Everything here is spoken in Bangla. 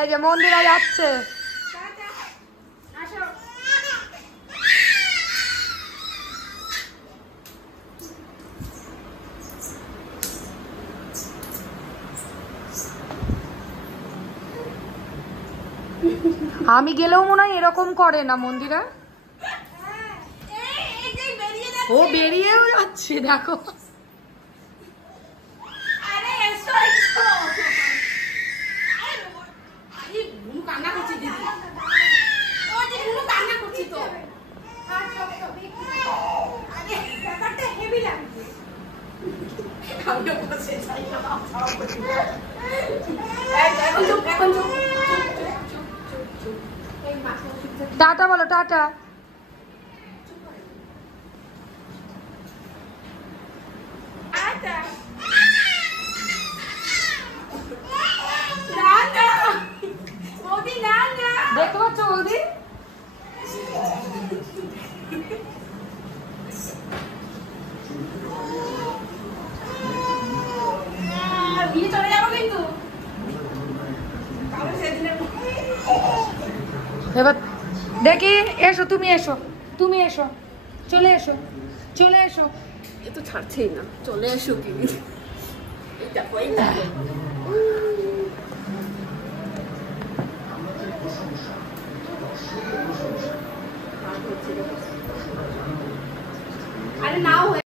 এই যে মন্দিরে যাচ্ছে। আমি গেলেও মনে হয় এরকম করে না মন্দিরা। ও বেরিয়েও যাচ্ছে দেখো। টাটা বলো, টাটা। দেখতে পাচ্ছ বৌদি? চলে যাবো কিন্তু এবার দেখি। এসো তুমি, এসো তুমি, এসো চলে এসো, চলে এসো। এ তো ছাড়ছেই না, চলে এসো কি।